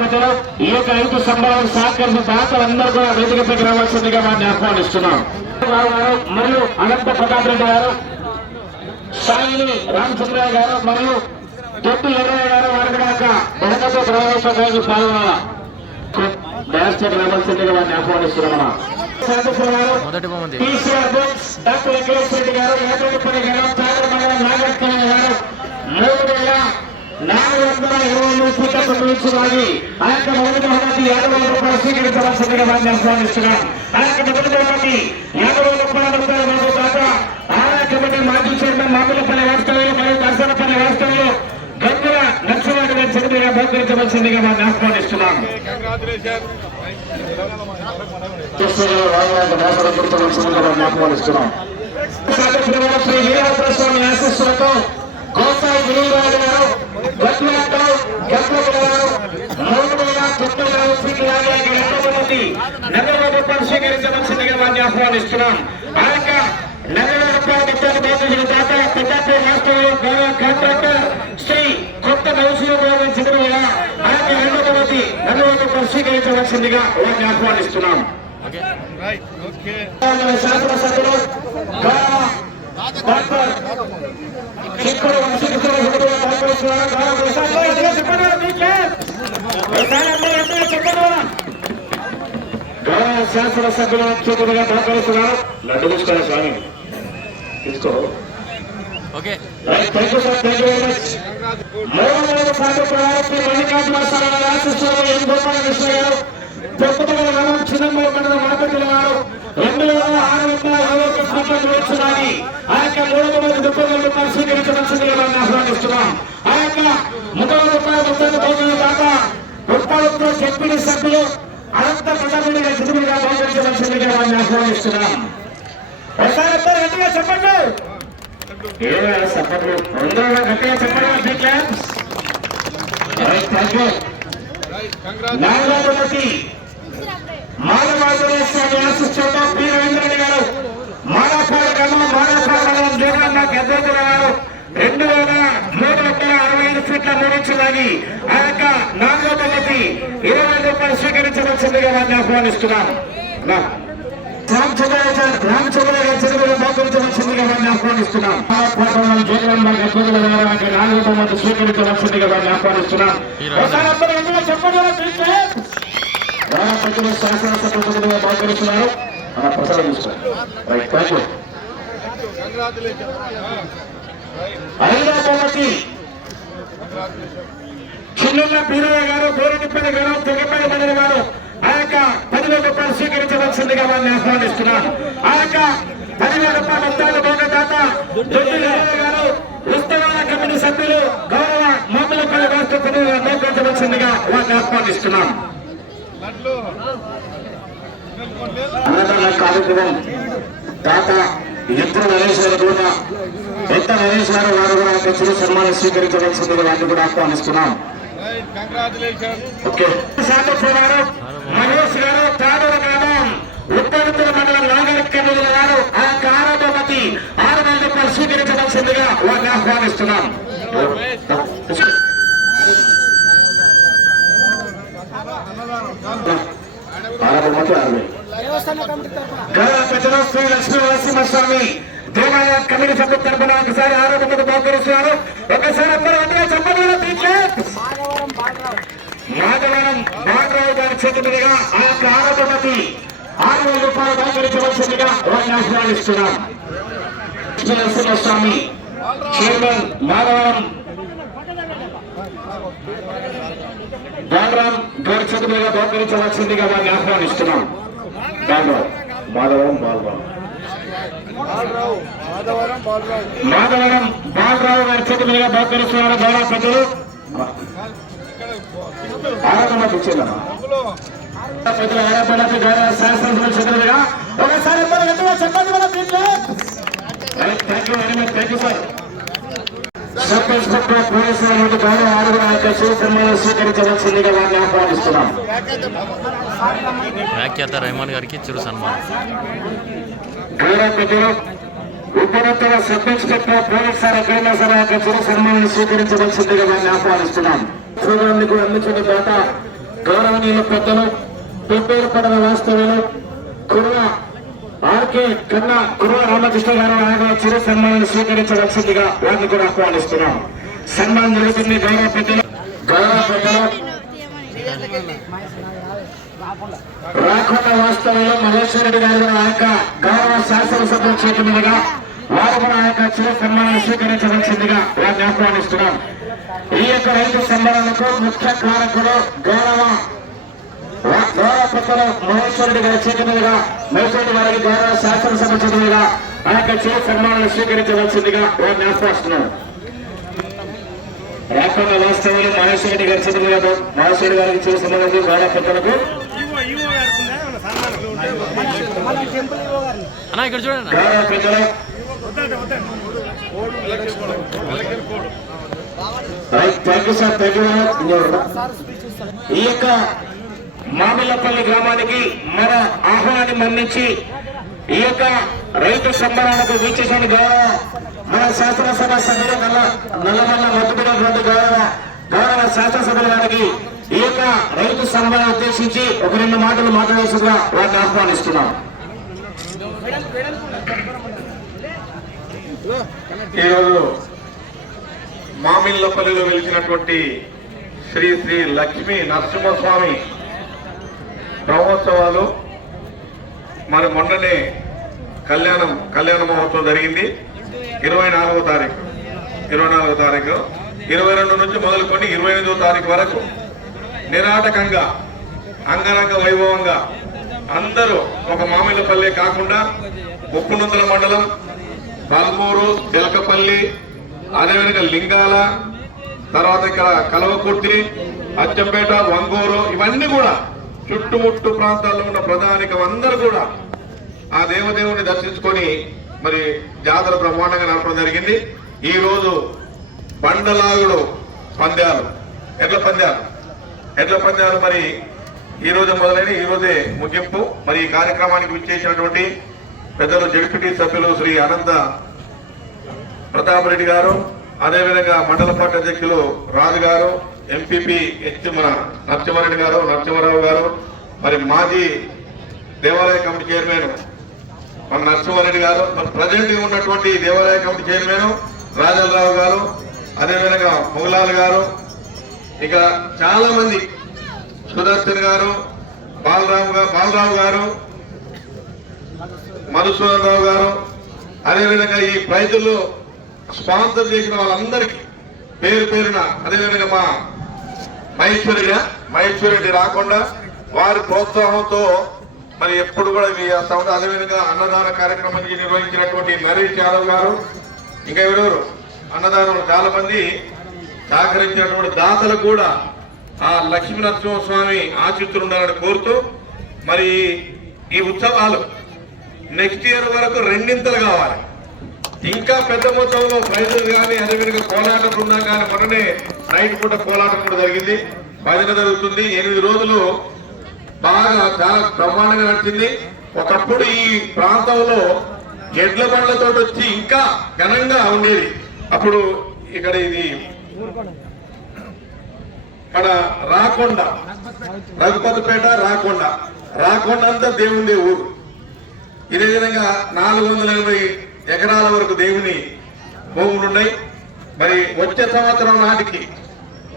ప్రజలు ఈ యొక్క రైతు సంబరాలు సహకరించిన దాతలందరూ కూడా వేదికపైకి రావాల్సిందిగా వారిని ఆహ్వానిస్తున్నాం. మరియు అనంత ప్రతాప్ రెడ్డి గారు సాయిని రామచంద్రయ్య గారు మరియు దొడ్డు ఎర్రయ్య గారు వారికి దాక బహుమతి ప్రవేశంగా పాల్గొనాల. డాన్స్టర్ రావాల్సిందిగా వారిని ఆహ్వానిస్తున్నాం మొదటి డాక్టర్ వెంకటేశ్వర రెడ్డి గారు ఏదోపల్లి గారు తాగర మండలం నాగరత్న గారు మూడు వేల నాలుగు వందల ఇరవై మూడు సీట్లకు నిలిచినాయి ఆ యొక్క మొదటి బహుమతి యాభై వేల రూపాయలు స్వీకరించవలసిందిగా వారిని ఆహ్వానిస్తున్నాం ఆ యొక్క మొదటి బహుమతి యాభై వేల రూపాయల రూపాయల వరకు కాక ఆలయ కమిటీ మాజీ చైర్మన్ మామిలపల్లి వాస్తవ్యులు మరియు దర్శనపల్లి వాస్తవ్యులు గంగుల గారి చేతిగా బహుకరించవలసిందిగా వారిని ఆహ్వానిస్తున్నాం. ఆహ్వానిస్తున్నాం. శ్రీ వీరభద్ర స్వామి ఆశీస్సులతో గోసాయి వినీరాజు గారు గట్ల మూడు వేల సీట్లు లాగా ఎంతో మంది నగర రూపాయలు స్వీకరించవలసిందిగా వారిని ఆహ్వానిస్తున్నాం. ఆ యొక్క నగర బాధించిన దాత పెద్దాపూర్ రాష్ట్రంలో గౌరవ కాంట్రాక్టర్ శ్రీ కొత్త నౌశీరావు చిరువేళ ఆ యొక్క రెండవ మంది నగర రూపాయలు స్వీకరించవలసిందిగా వారిని ఆహ్వానిస్తున్నాం శాసనసభ్యులు గౌరవ డాక్టర్ చిక్కుడు వంశీకృష్ణ హృదయ భాగవతులు గౌరవ ప్రసాద్ గారు ఎదురుగా చెప్పండి వారు మీకే. ఒకసారి అందరూ ఎదురుగా చెప్పండి వారు. గౌరవ శాసనసభ్యుల చేతులుగా భాగవతున్నారు లడ్డు తీసుకోవాలి స్వామి తీసుకో okay right thank you sir thank you very much మూడు మూడు సార్లు ప్రధానమంత్రి మల్లికార్జున స్వామి ఆశిస్తున్నారు ఎన్ గోపాలకృష్ణ గారు తిరుపతిగల గ్రామం చిన్నమ్మ మండలం వనపతిల వారు రెండు వేల ఆరు వందల ఇరవై ఒక్క సీట్లకు వేస్తున్నాయి ఆ యొక్క మూడు వందల ముప్పై వేల రూపాయలు స్వీకరించవలసిందిగా వారిని ఆహ్వానిస్తున్నాం. ఆ యొక్క చెప్పిన సభ్యులు అనంత ప్రజాపతి గతిగా బహుకరించవలసిందిగా వారిని ఆహ్వానిస్తున్నాం. ఒకసారి అందరూ గట్టిగా చెప్పండి. ఏమైనా సపోర్ట్లు అందరూ గట్టిగా చెప్పండి big claps right thank you. Nagaraju మానవాజుల స్వామి ఆశిస్తుంటాం పి. రవీంద్రరెడ్డి గారు మానవపాల గ్రామం మానవపాల మండలం దేవరన్న గద్దోతుల గారు రెండు వేల మూడు వందల అరవై ఐదు ఫీట్ల యొక్క నాలుగో తరగతి ఇరవై రూపాయలు స్వీకరించవలసిందిగా వారిని ఆహ్వానిస్తున్నాం. నా. రామచంద్రరావు రామచంద్రరావు గారి చెరువులు వారిని ఆహ్వానిస్తున్నాం. నాలుగో తరగతి స్వీకరించవలసిందిగా వారిని ఆహ్వానిస్తున్నాం. ఒకసారి అందరూ ఎందులో మన ప్రసాదం తీసుకోండి. రైట్ థ్యాంక్ యూ ఐదో చిన్న బీరయ్య గారు బోరటిపల్లి గారు తెగపల్లి మండలి వారు. ఆ యొక్క పదివేల రూపాయలు స్వీకరించవలసిందిగా వారిని ఆహ్వానిస్తున్నాను ఆ యొక్క పదివేల రూపాయల మొత్తాలు భోగదాత దాత గారు ఉత్సవాల కమిటీ సభ్యులు గౌరవ మామూలపల్లి రాష్ట్ర ప్రజలు బహుకరించవలసిందిగా వారిని ఆహ్వానిస్తున్నాం. అన్నదాన కార్యక్రమం దాత ఎత్తున నరేష్ గారు కూడా ఎత్త నరేష్ గారు వారు కూడా ఒక సన్మానం స్వీకరించవలసిందిగా వారిని కూడా ఆహ్వానిస్తున్నాం. శాంతపూర్ గారు మహేష్ గారు తాడూరు గ్రామం ఉత్తరతుల మండలం నాగరికర్ణుల గారు ఆ కారాబతి ఆరు వేల రూపాయలు స్వీకరించవలసిందిగా వారిని ఆహ్వానిస్తున్నాం. ఆరాబతి ఆరు వేలు గౌరవ పెద్దలు శ్రీ లక్ష్మీ నరసింహస్వామి దేవాలయ కమిటీ సభ్యుల తరపున ఒకసారి ఆరోగ్యతకు బహుకరిస్తున్నారు ఒకసారి అందరూ అందులో చెప్పండి నాగవరం నాగరావు గారి చేతి మీదుగా ఆ యొక్క ఆరోగ్యమతి ఆరు వేల రూపాయలు బహుకరించవలసిందిగా వారిని ఆహ్వానిస్తున్నాం నరసింహస్వామి చైర్మన్ నాగవరం బాలరామ్ గారి చేతి మీదుగా బహుకరించవలసిందిగా వారిని ఆహ్వానిస్తున్నాం బాలరావు మాధవరం బాలరావు. మాధవరం బాలరావు గారి చేతి మీదుగా బహుకరిస్తున్నారు గౌరవ ప్రజలు ఆరాధన ఇచ్చిందమ్మా ప్రజల ఆరాధనకి గౌరవ శాస్త్రం చేతులుగా ఒకసారి అందరూ గట్టిగా చెప్పండి మన thank you very much thank you sir sub inspector పోలీసుల నుండి గౌరవ ఆరుగురు ఆ యొక్క శివ సన్మానం స్వీకరించవలసిందిగా వారిని ఆహ్వానిస్తున్నాం. వ్యాఖ్యాత రెహమాన్ గారికి చిరు సన్మానం. ఉపనతుల సబ్ ఇన్స్పెక్టర్ పోలీస్ సార్ ఎక్కడైనా సరే యొక్క చిరు సన్మానం స్వీకరించవలసిందిగా వారిని ఆహ్వానిస్తున్నాం. చూడడానికి అందించిన దాత గౌరవనీయ పెద్దలు పెద్దలు పడిన వాస్తవ్యులు కుర్ర ఆర్కే కన్నా కుర్ర రామకృష్ణ గారు ఆయన చిరు సన్మానాన్ని స్వీకరించవలసిందిగా వారిని కూడా ఆహ్వానిస్తున్నాం. సన్మానం జరుగుతుంది గౌరవ పెద్దలు గౌరవ పెద్దలు. రాకొండ వాస్తవంలో మహేశ్వర రెడ్డి గారు కూడా ఆ యొక్క గౌరవ శాసనసభ చేతి వారు కూడా ఆ యొక్క చిరు సన్మానాన్ని స్వీకరించవలసిందిగా వారిని ఆహ్వానిస్తున్నాం. ఈ యొక్క రైతు సంబరాలకు ముఖ్య కారకుడు గౌరవ గౌరవ పెద్దలు మహేశ్వర రెడ్డి గారి చేతి మీదుగా మహేశ్వర రెడ్డి గారికి గౌరవ శాసనసభ చేతి మీదుగా ఆ యొక్క చిరు సన్మానాన్ని స్వీకరించవలసిందిగా వారిని ఆహ్వానిస్తున్నాం రాకొండ వాస్తవంలో మహేశ్వర రెడ్డి గారి చేతి మీదుగా మహేశ్వర రెడ్డి గారికి అన్నా ఇక్కడ చూడండి thank you sir thank you ఈ యొక్క మామిళ్ళపల్లి గ్రామానికి మన ఆహ్వానాన్ని మన్నించి ఈ యొక్క రైతు సంబరాలకు వీచేసిన గౌరవ మన శాసనసభ సభ్యులు నల్ల నల్లమల్ల మధ్యపడినటువంటి గౌరవ గౌరవ శాసనసభ్యుల గారికి ఈ యొక్క రైతు సంబరాన్ని ఉద్దేశించి ఒక రెండు మాటలు మాట్లాడాల్సిందిగా వారిని ఆహ్వానిస్తున్నాం. ఈరోజు మామిళ్ళపల్లిలో వెలిసినటువంటి శ్రీ శ్రీ లక్ష్మీ నరసింహస్వామి బ్రహ్మోత్సవాలు. మరి మొన్ననే కళ్యాణం కళ్యాణ మహోత్సవం జరిగింది. ఇరవై నాలుగో తారీఖు. ఇరవై నాలుగో తారీఖు. ఇరవై రెండు నుంచి మొదలుకొని ఇరవై ఎనిమిదో తారీఖు వరకు నిరాటకంగా అంగరంగ వైభవంగా అందరూ ఒక మామిళ్ళపల్లి కాకుండా ఉప్పునుందల మండలం పల్మూరు చిలకపల్లి అదేవిధంగా లింగాల తర్వాత ఇక్కడ కలవకుర్తి అచ్చంపేట వంగూరు ఇవన్నీ కూడా చుట్టుముట్టు ప్రాంతాల్లో ఉన్న ప్రధానికం అందరూ కూడా ఆ దేవదేవుని దర్శించుకొని మరి జాతర బ్రహ్మాండంగా నడపడం జరిగింది. ఈ రోజు బండలాగుడు పందాలు ఎడ్ల పందాలు ఎడ్ల పందాలు మరి? ఈ రోజు మొదలైన ఈ రోజే ముగింపు. మరి ఈ కార్యక్రమానికి విచ్చేసినటువంటి పెద్దలు జడ్పీటీ సభ్యులు శ్రీ అనంత ప్రతాప్ రెడ్డి గారు అదేవిధంగా మండల పార్టీ అధ్యక్షులు రాజు గారు ఎంపీపీ హెచ్ మన నరసింహారెడ్డి గారు నరసింహారావు గారు మరి మాజీ దేవాలయ కమిటీ చైర్మన్ మన నరసింహారెడ్డి గారు మరి ప్రజెంట్గా ఉన్నటువంటి దేవాలయ కమిటీ చైర్మన్ రాజలరావు గారు అదేవిధంగా మొగలాల్ గారు ఇక చాలా మంది సుదర్శన్ గారు బాలరావు గారు బాలరావు గారు మధుసూదన్ రావు గారు అదేవిధంగా ఈ ప్రైజుల్లో స్పాన్సర్ చేసిన వాళ్ళందరికీ పేరు పేరున అదేవిధంగా మా మహేశ్వరిగా మహేశ్వరి రాకుండా వారి ప్రోత్సాహంతో మరి ఎప్పుడు కూడా మీ చేస్తా అదేవిధంగా అన్నదాన కార్యక్రమానికి నిర్వహించినటువంటి నరేష్ యాదవ్ గారు ఇంకా ఎవరెవరు? అన్నదానం చాలా మంది సహకరించినటువంటి దాతలకు కూడా ఆ లక్ష్మీ నరసింహస్వామి ఆశిస్తులు ఉండాలని కోరుతూ మరి ఈ ఉత్సవాలు నెక్స్ట్ ఇయర్ వరకు రెండింతలు కావాలి. ఇంకా పెద్ద మొత్తంలో ప్రైజులు కానీ అదేవిధంగా కోలాట బృందం కానీ మొన్ననే నైట్ పూట కోలాటం కూడా జరిగింది. భజన జరుగుతుంది. ఎనిమిది రోజులు బాగా చాలా బ్రహ్మాండంగా నడిచింది. ఒకప్పుడు ఈ ప్రాంతంలో ఎడ్ల బండ్లతో వచ్చి ఇంకా ఘనంగా ఉండేది. అప్పుడు ఇక్కడ ఇది ఇక్కడ రాకొండ రఘుపతిపేట రాకొండ. రాకొండ అంతా దేవుండే ఊరు. ఇదే విధంగా నాలుగు వందల ఎనభై ఎకరాల వరకు దేవుని భూములు ఉన్నాయి. మరి వచ్చే సంవత్సరం నాటికి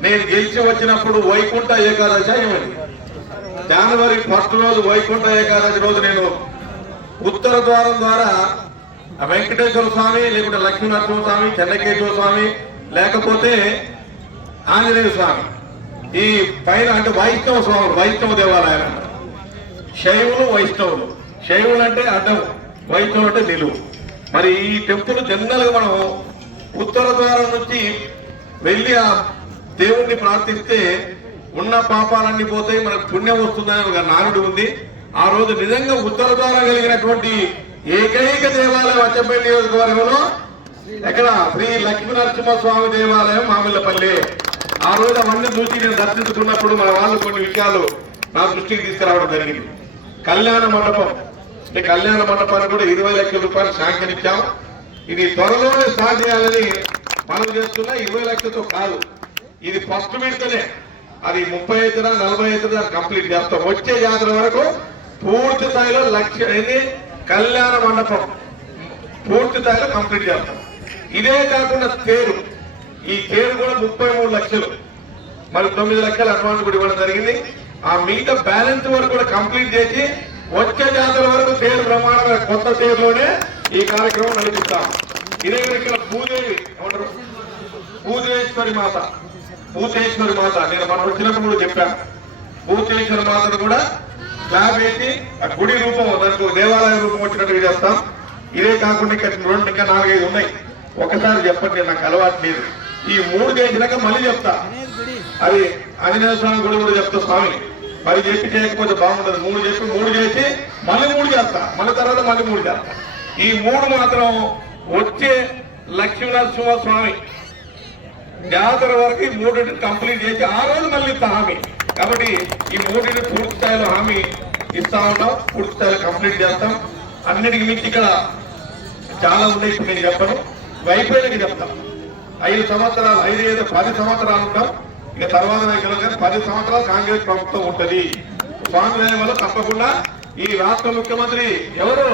నేను గెలిచి వచ్చినప్పుడు వైకుంఠ ఏకాదశి ఏమని జనవరి ఫస్ట్ రోజు వైకుంఠ ఏకాదశి రోజు నేను ఉత్తర ద్వారం ద్వారా వెంకటేశ్వర స్వామి లేకుంటే లక్ష్మీనరసింహ స్వామి చెన్నకేశ్వర స్వామి లేకపోతే ఆంజనేయ స్వామి. ఈ పైన అంటే వైష్ణవ స్వాములు వైష్ణవ దేవాలయం శైవులు వైష్ణవులు. శైవులు అంటే అడ్డం వైష్ణవులు అంటే నిలువు. మరి ఈ టెంపుల్ జనరల్గా మనం ఉత్తర ద్వారం నుంచి వెళ్ళి ఆ దేవుణ్ణి ప్రార్థిస్తే ఉన్న పాపాలన్నీ పోతాయి మనకు పుణ్యం వస్తుందని ఒక నానుడు ఉంది. ఆ రోజు నిజంగా ఉత్తర ద్వారం కలిగినటువంటి ఏకైక దేవాలయం అచ్చంపల్లి నియోజకవర్గంలో ఎక్కడ? శ్రీ లక్ష్మీ నరసింహస్వామి దేవాలయం మామిళ్ళపల్లి. ఆ రోజు అవన్నీ చూసి నేను దర్శించుకున్నప్పుడు మన వాళ్ళు కొన్ని విషయాలు నా దృష్టికి తీసుకురావడం జరిగింది. కళ్యాణ మండపం. కళ్యాణ మండపాన్ని కూడా ఇరవై లక్షల రూపాయలు శాంక్షన్ ఇచ్చాం. ఇది త్వరలోనే స్టార్ట్ చేయాలని మనం చేస్తున్న ఇరవై లక్షలతో కాదు. ఇది ఫస్ట్ విడతనే. అది ముప్పై అవుతుందా నలభై అవుతుందా కంప్లీట్ చేస్తాం. వచ్చే జాతర వరకు పూర్తి స్థాయిలో లక్ష ఇది కళ్యాణ మండపం. పూర్తి స్థాయిలో కంప్లీట్ చేస్తాం. ఇదే కాకుండా తేరు. ఈ తేరు కూడా ముప్పై మూడు లక్షలు. మరి తొమ్మిది లక్షలు అడ్వాన్స్ కూడా ఇవ్వడం జరిగింది. ఆ మిగతా బ్యాలెన్స్ వరకు కూడా కంప్లీట్ చేసి వచ్చే జాతర వరకు తేరు ప్రమాణమైన కొత్త తేరులోనే ఈ కార్యక్రమం నడిపిస్తాం. ఇదే ఇక్కడ భూదేవి భూదేశ్వరి మాత. భూతేశ్వరి మాత. నేను మనం వచ్చినప్పుడు కూడా చెప్పాను భూతేశ్వరి మాతను కూడా స్లాబ్ వేసి ఆ గుడి రూపం దానికి దేవాలయ రూపం వచ్చినట్టుగా చేస్తాం. ఇదే కాకుండా ఇక్కడ రెండు ఇంకా నాలుగైదు ఉన్నాయి. ఒకసారి చెప్పండి నాకు అలవాటు లేదు. ఈ మూడు చేసినాక మళ్ళీ చెప్తా. అది ఆంజనేయ స్వామి గుడి కూడా చెప్తా స్వామి. పది చెప్పి చేయకపోతే బాగుండదు. మూడు చెప్పి మూడు చేసి మళ్ళీ మూడు చేస్తా. మళ్ళీ తర్వాత మళ్ళీ మూడు చేస్తా. ఈ మూడు మాత్రం వచ్చే లక్ష్మీనరసింహ స్వామి జాతర వరకు ఈ మూడింటిని కంప్లీట్ చేసి ఆ రోజు మళ్ళీ ఇస్తా హామీ. కాబట్టి ఈ మూడింటిని పూర్తి స్థాయిలో హామీ ఇస్తా ఉంటాం. పూర్తి స్థాయిలో కంప్లీట్ చేస్తాం. అన్నిటికి మించి ఇక్కడ చాలా ఉన్నాయి నేను చెప్పను. వైఫైలకి చెప్తాం. ఐదు సంవత్సరాలు ఐదు ఐదు పది సంవత్సరాలు ఉంటాం. ఇక తర్వాత పది సంవత్సరాలు కాంగ్రెస్ ప్రభుత్వం ఉంటది. స్వామి వల్ల తప్పకుండా ఈ రాష్ట్ర ముఖ్యమంత్రి ఎవరు?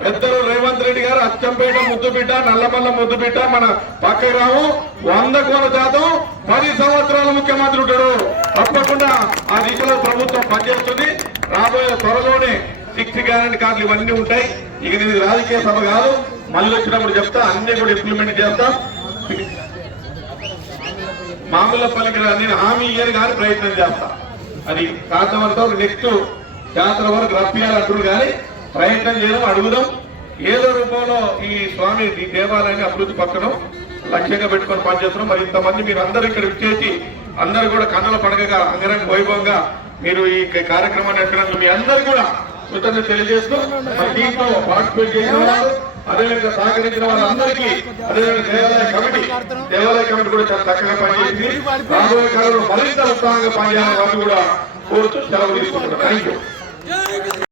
పెద్దలు రేవంత్ రెడ్డి గారు అచ్చంపేట ముద్దుబిడ్డ నల్లమల్ల ముద్దుబిడ్డ మన పక్క రావు. వంద కోల శాతం పది సంవత్సరాల ముఖ్యమంత్రి ఉంటాడు. తప్పకుండా ఆ దిశలో ప్రభుత్వం పనిచేస్తుంది. రాబోయే త్వరలోనే సిక్స్ గ్యారెంటీ కార్డులు ఇవన్నీ ఉంటాయి. ఇక ఇది రాజకీయ సభ కాదు. మళ్ళీ వచ్చినప్పుడు చెప్తా అన్ని కూడా ఇంప్లిమెంట్ చేస్తాం. మామూలు పలికి నేను హామీ ఇయ్యని కానీ ప్రయత్నం చేస్తా. అది సాధ్యమంతా నెక్స్ట్ జాతర వరకు రప్పియాలంటారు కానీ ప్రయత్నం చేయడం అడుగుదాం. ఏదో రూపంలో ఈ స్వామి ఈ దేవాలయాన్ని అభివృద్ధి పక్కన లక్ష్యంగా పెట్టుకొని పనిచేస్తున్నాం. మరి ఇంతమంది మీరు అందరూ ఇక్కడ వచ్చేసి అందరూ కూడా కన్నుల పండుగగా అంగరంగ వైభవంగా మీరు ఈ కార్యక్రమాన్ని ఎక్కడ మీ అందరూ కూడా కృతజ్ఞత తెలియజేస్తూ దీంట్లో పార్టిసిపేట్ చేసిన వాళ్ళు అదేవిధంగా సహకరించిన వాళ్ళందరికీ అదేవిధంగా దేవాలయ కమిటీ దేవాలయ కమిటీ కూడా చాలా చక్కగా పనిచేసింది. రాబోయే కాలంలో మరింత ఉత్సాహంగా పనిచేయాలని వాళ్ళు కూడా కోరుతూ సెలవు తీసుకుంటున్నారు థ్యాంక్ యూ